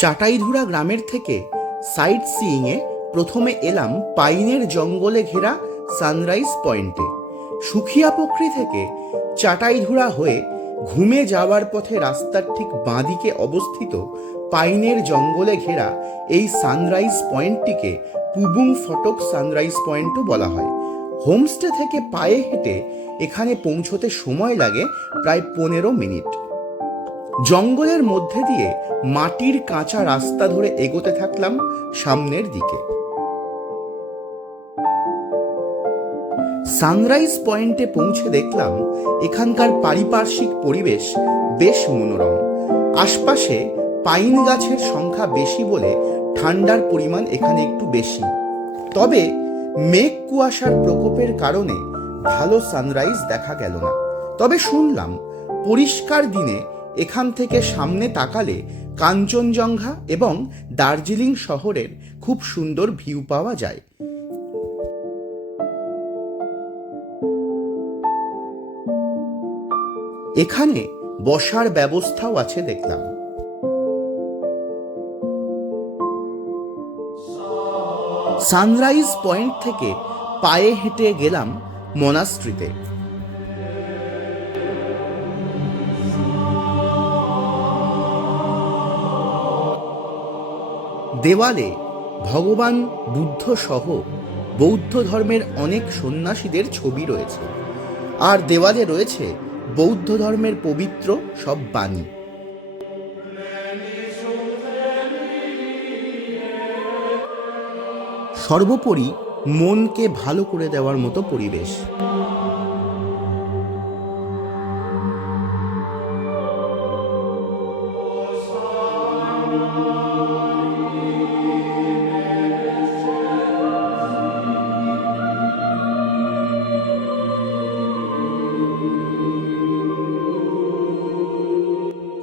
চাটাইধুরা গ্রামের থেকে সাইট সিইংয়ে প্রথমে এলাম পাইনের জঙ্গলে ঘেরা সানরাইজ পয়েন্টে। সুখিয়াপোখরি থেকে চাটাইধুরা হয়ে ঘুমে যাওয়ার পথে রাস্তার ঠিক বাঁদিকে অবস্থিত পাইনের জঙ্গলে ঘেরা এই সানরাইজ পয়েন্টটিকে পুবুং ফটক সানরাইজ পয়েন্টও বলা হয়। হোমস্টে থেকে পায়ে হেঁটে এখানে পৌঁছতে সময় লাগে প্রায় 15 মিনিট। জঙ্গলের মধ্যে দিয়ে মাটির কাঁচা রাস্তা ধরে এগোতে থাকলাম সামনের দিকে। সানরাইজ পয়েন্টে পৌঁছে দেখলাম এখানকার পারিপার্শ্বিক পরিবেশ বেশ মনোরম। আশপাশে পাইন গাছের সংখ্যা বেশি বলে ঠান্ডার পরিমাণ এখানে একটু বেশি। তবে মেঘ কুয়াশার প্রকোপের কারণে ভালো সানরাইজ দেখা গেল না। তবে শুনলাম পরিষ্কার দিনে এখান থেকে সামনে তাকালে কাঞ্চনজঙ্ঘা এবং দার্জিলিং শহরের খুব সুন্দর ভিউ পাওয়া যায়। এখানে বসার ব্যবস্থাও আছে দেখলাম। সানরাইজ পয়েন্ট থেকে পায়ে হেঁটে গেলাম মনাস্ট্রিতে। দেওয়ালে ভগবান বুদ্ধ সহ বৌদ্ধ ধর্মের অনেক সন্ন্যাসীদের ছবি রয়েছে, আর দেওয়ালে রয়েছে বৌদ্ধ ধর্মের পবিত্র সব বাণী। সর্বোপরি মনকে ভালো করে দেওয়ার মতো পরিবেশ।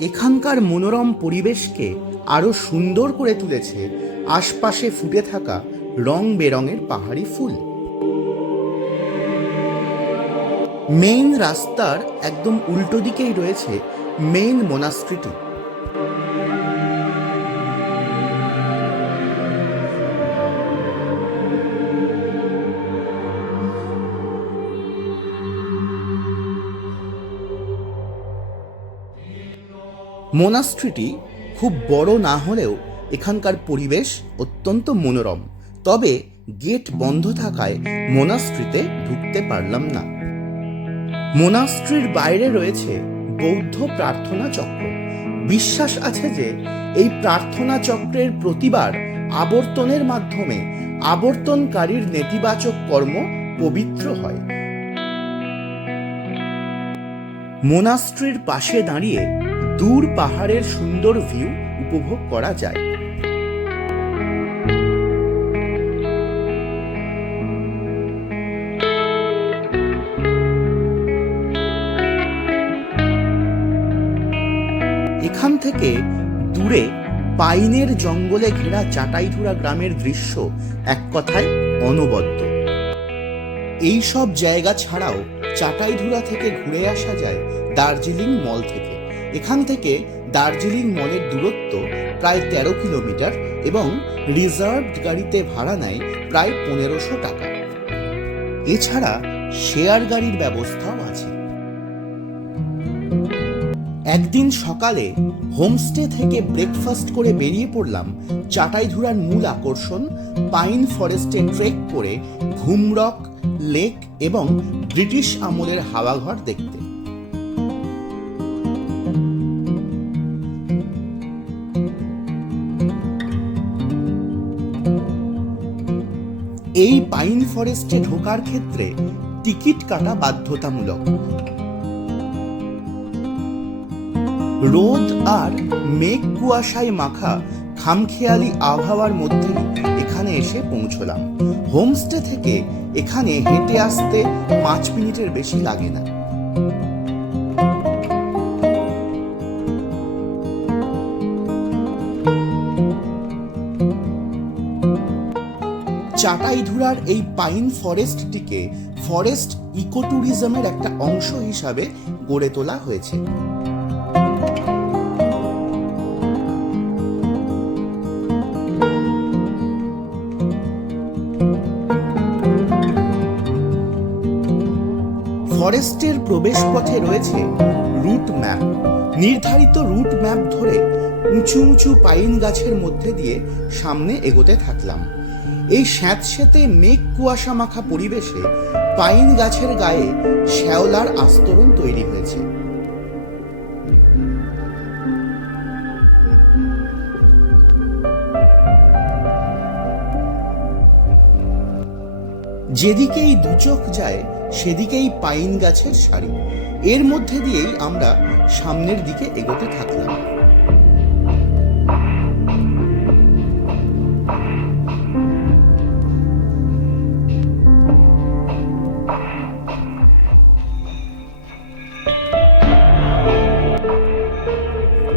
এখানকার মনোরম পরিবেশকে আরো সুন্দর করে তুলেছে আশপাশে ফুটে থাকা রং বেরঙের পাহাড়ি ফুল। মেইন রাস্তার একদম উল্টো দিকেই রয়েছে মেইন মোনাস্ট্রিটি। মোনাস্ট্রিটি খুব বড় না হলেও এখানকার পরিবেশ অত্যন্ত মনোরম। তবে গেট বন্ধ থাকায় মোনাস্ট্রিতে ঢুকতে পারলাম না। মোনাস্ট্রির বাইরে রয়েছে বৌদ্ধ প্রার্থনা চক্র। বিশ্বাস আছে যে এই প্রার্থনা চক্রের প্রতিবার আবর্তনের মাধ্যমে আবর্তনকারীর নেতিবাচক কর্ম পবিত্র হয়। মোনাস্ট্রির পাশে দাঁড়িয়ে দূর পাহাড়ের সুন্দর ভিউ উপভোগ করা যায়। এখান থেকে দূরে পাইনের জঙ্গলে ঘেরা চাটাইধুরা গ্রামের দৃশ্য এক কথায় অনবদ্য। এই সব জায়গা ছাড়াও চাটাইধুরা থেকে ঘুরে আসা যায় দার্জিলিং মল থেকে। এখান থেকে দার্জিলিং মলের দূরত্ব প্রায় 13 কিলোমিটার এবং রিজার্ভড গাড়িতে ভাড়া নেয় প্রায় 1500 টাকা। এছাড়া শেয়ার গাড়ির ব্যবস্থাও আছে। একদিন সকালে হোমস্টে থেকে ব্রেকফাস্ট করে বেরিয়ে পড়লাম চাটাইধুরার মূল আকর্ষণ পাইন ফরেস্টে ট্রেক করে ঘুমরক লেক এবং ব্রিটিশ আমলের হাওয়াঘর দেখতে। এই পাইন ফরেস্টে ঢোকার ক্ষেত্রে টিকিট কাটা বাধ্যতামূলক। রোদ আর মেঘ কুয়াশায় মাখা খামখেয়ালি আবহাওয়ার মধ্যে এখানে এসে পৌঁছলাম। হোমস্টে থেকে এখানে হেঁটে আসতে 5 মিনিটের বেশি লাগে না। চাটাইধুরার এই পাইন ফরেস্টটিকে ফরেস্ট ইকোট্যুরিজমের একটা অংশ হিসাবে গড়ে তোলা হয়েছে। ফরেস্টের প্রবেশপথে রয়েছে রুট ম্যাপ। নির্ধারিত রুট ম্যাপ ধরে উঁচু উঁচু পাইন গাছের মধ্যে দিয়ে সামনে এগোতে থাকলাম। এই স্যাঁতস্যাঁতে মেঘ কুয়াশা মাখা পরিবেশে পাইন গাছের গায়ে শ্যাওলার আস্তরণ তৈরি হয়েছে। যেদিকেই দুচোখ যায় সেদিকেই পাইন গাছের সারি। এর মধ্যে দিয়েই আমরা সামনের দিকে এগোতে থাকলাম।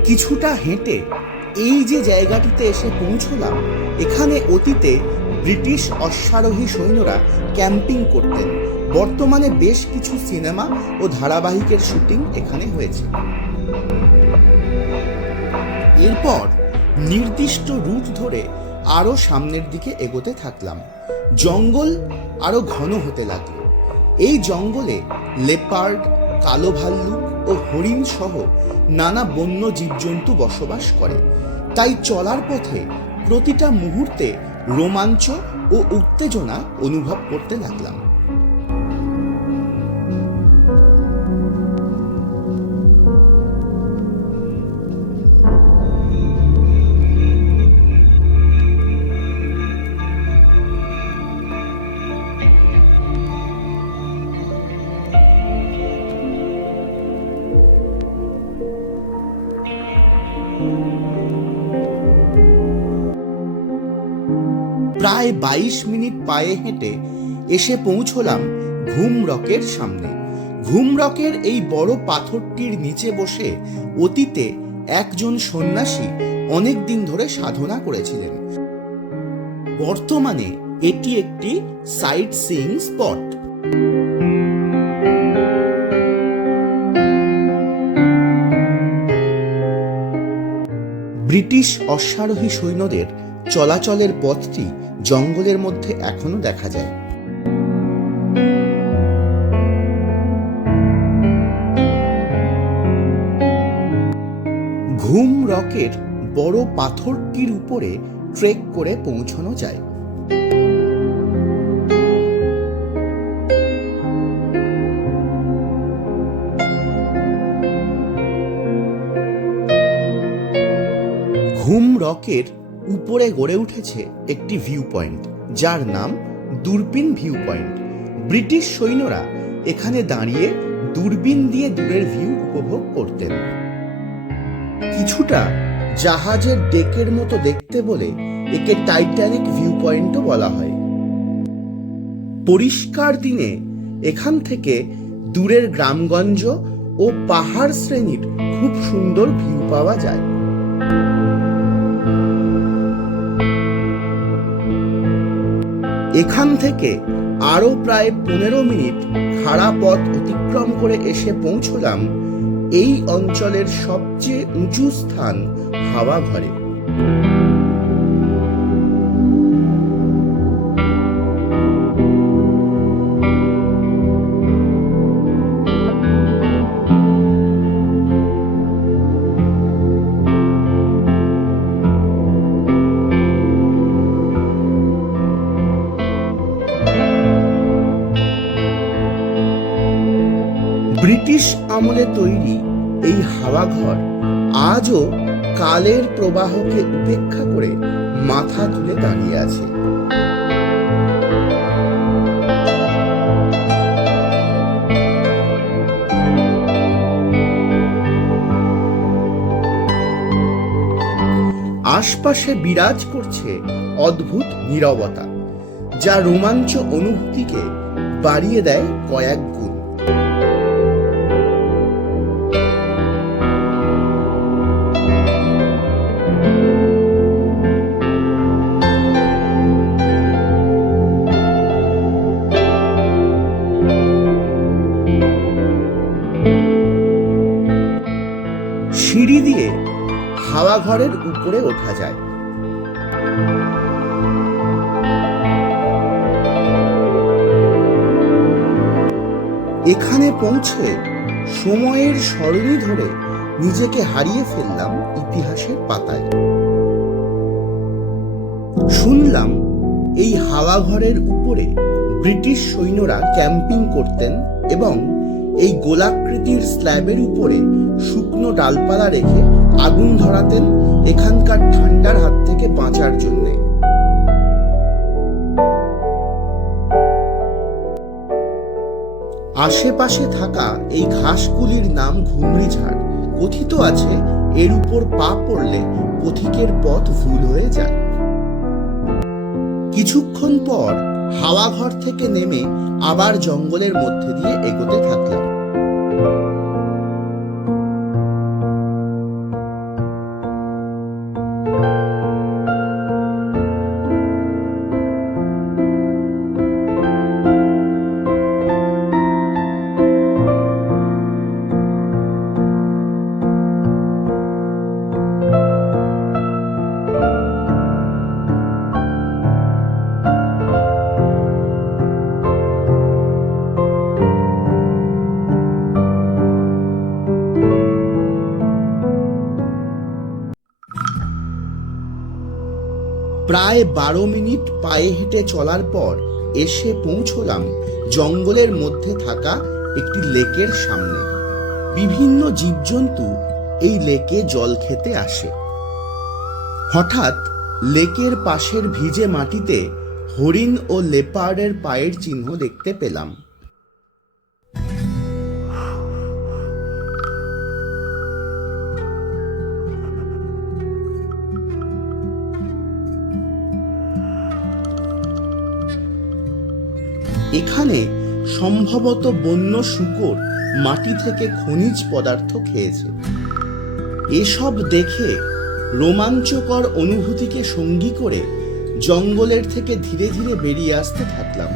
কিছুটা হেঁটে এই যে জায়গাটিতে এসে পৌঁছলাম, এখানে অতীতে ব্রিটিশ অশ্বারোহী সৈন্যরা ক্যাম্পিং করতেন। বর্তমানে বেশ কিছু সিনেমা ও ধারাবাহিকের শুটিং এখানে হয়েছে। এরপর নির্দিষ্ট রুট ধরে আরো সামনের দিকে এগোতে থাকলাম। জঙ্গল আরো ঘন হতে লাগলো। এই জঙ্গলে লেপার্ড, কালো ভাল্লুক ও হরিণ সহ নানা বন্য জীবজন্তু বসবাস করে। তাই চলার পথে প্রতিটা মুহূর্তে রোমাঞ্চ ও উত্তেজনা অনুভব করতে লাগলাম। প্রায় 22 মিনিট পায়ে হেঁটে এসে পৌঁছলাম ঘুম রকের সামনে। ঘুম রকের এই বড় পাথরটির নিচে বসে অতীতে একজন সন্ন্যাসী অনেক দিন ধরে সাধনা করেছিলেন। বর্তমানে এটি একটি সাইট সিইং স্পট। ব্রিটিশ অশ্বারোহী সৈন্যদের চলাচলের পথটি জঙ্গলের মধ্যে এখনো দেখা যায়। ঘুম রকের বড় পাথরটির উপরে ট্রেক করে পৌঁছানো যায়। ঘুম রকের উপরে গড়ে উঠেছে একটি ভিউ পয়েন্ট, যার নাম দূরবীন ভিউ পয়েন্ট। ব্রিটিশ সৈন্যরা এখানে দাঁড়িয়ে দূরবীন দিয়ে দূরের ভিউ উপভোগ করতেন। কিছুটা জাহাজের ডেকের মতো দেখতে বলে একে টাইটানিক ভিউ পয়েন্টও বলা হয়। পরিষ্কার দিনে এখান থেকে দূরের গ্রামগঞ্জ ও পাহাড় শ্রেণীর খুব সুন্দর ভিউ পাওয়া যায়। এখান থেকে আরো প্রায় 15 মিনিট খাড়া পথ অতিক্রম করে এসে পৌঁছলাম এই অঞ্চলের সবচেয়ে উঁচু স্থান হাওয়া ঘরে। ব্রিটিশ আমলে তৈরি এই হাওয়াঘর আজও কালের প্রবাহকে উপেক্ষা করে মাথা তুলে দাঁড়িয়ে আছে। আশপাশে বিরাজ করছে অদ্ভুত নীরবতা, যা রোমাঞ্চ অনুভূতিকে বাড়িয়ে দেয় কয়েক গুণ। সিঁড়ি দিয়ে হাওয়াঘরের উপরে ওঠা যায়। এখানে পৌঁছে সময়ের সরণি ধরে নিজেকে হারিয়ে ফেললাম ইতিহাসের পাতায়। শুনলাম এই হাওয়াঘরের উপরে ব্রিটিশ সৈন্যরা ক্যাম্পিং করতেন এবং এই গোলাকৃতির স্ল্যাবের উপরে শুকনো ডালপালা রেখে আগুন ধরাতেন এখানকার ঠান্ডার হাত থেকে বাঁচার জন্যে। আশেপাশে থাকা এই ঘাসগুলির নাম ঘুমরিঝাড়। কথিত আছে এর উপর পা পড়লে পথিকের পথ ভুল হয়ে যায়। কিছুক্ষণ পর হাওয়াঘর থেকে নেমে আবার জঙ্গলের মধ্যে দিয়ে এগোতে থাকলাম। প্রায় 12 মিনিট পায়ে হেঁটে চলার পর এসে পৌঁছলাম জঙ্গলের মধ্যে থাকা একটি লেকের সামনে। বিভিন্ন জীবজন্তু এই লেকে জল খেতে আসে। হঠাৎ লেকের পাশের ভিজে মাটিতে হরিণ ও লেপার্ডের পায়ের চিহ্ন দেখতে পেলাম। এখানে সম্ভবত বন্য শূকর মাটি থেকে খনিজ পদার্থ খেয়েছে। এসব দেখে রোমাঞ্চকর অনুভূতিকে সঙ্গী করে জঙ্গলের থেকে ধীরে ধীরে বেরিয়ে আসতে থাকলাম।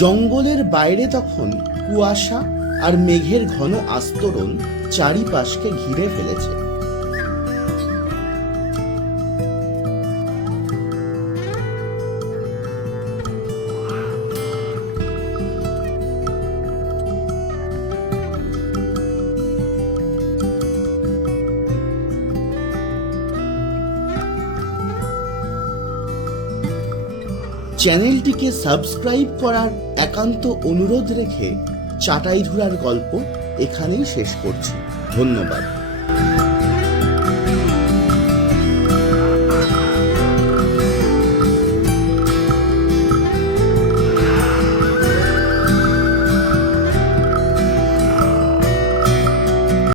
জঙ্গলের বাইরে তখন কুয়াশা আর মেঘের ঘন আস্তরণ চারিপাশকে ঘিরে ফেলেছে। চ্যানেলটিকে সাবস্ক্রাইব করার একান্ত অনুরোধ রেখে চাটাইধুরার গল্প এখানেই শেষ করছি। ধন্যবাদ।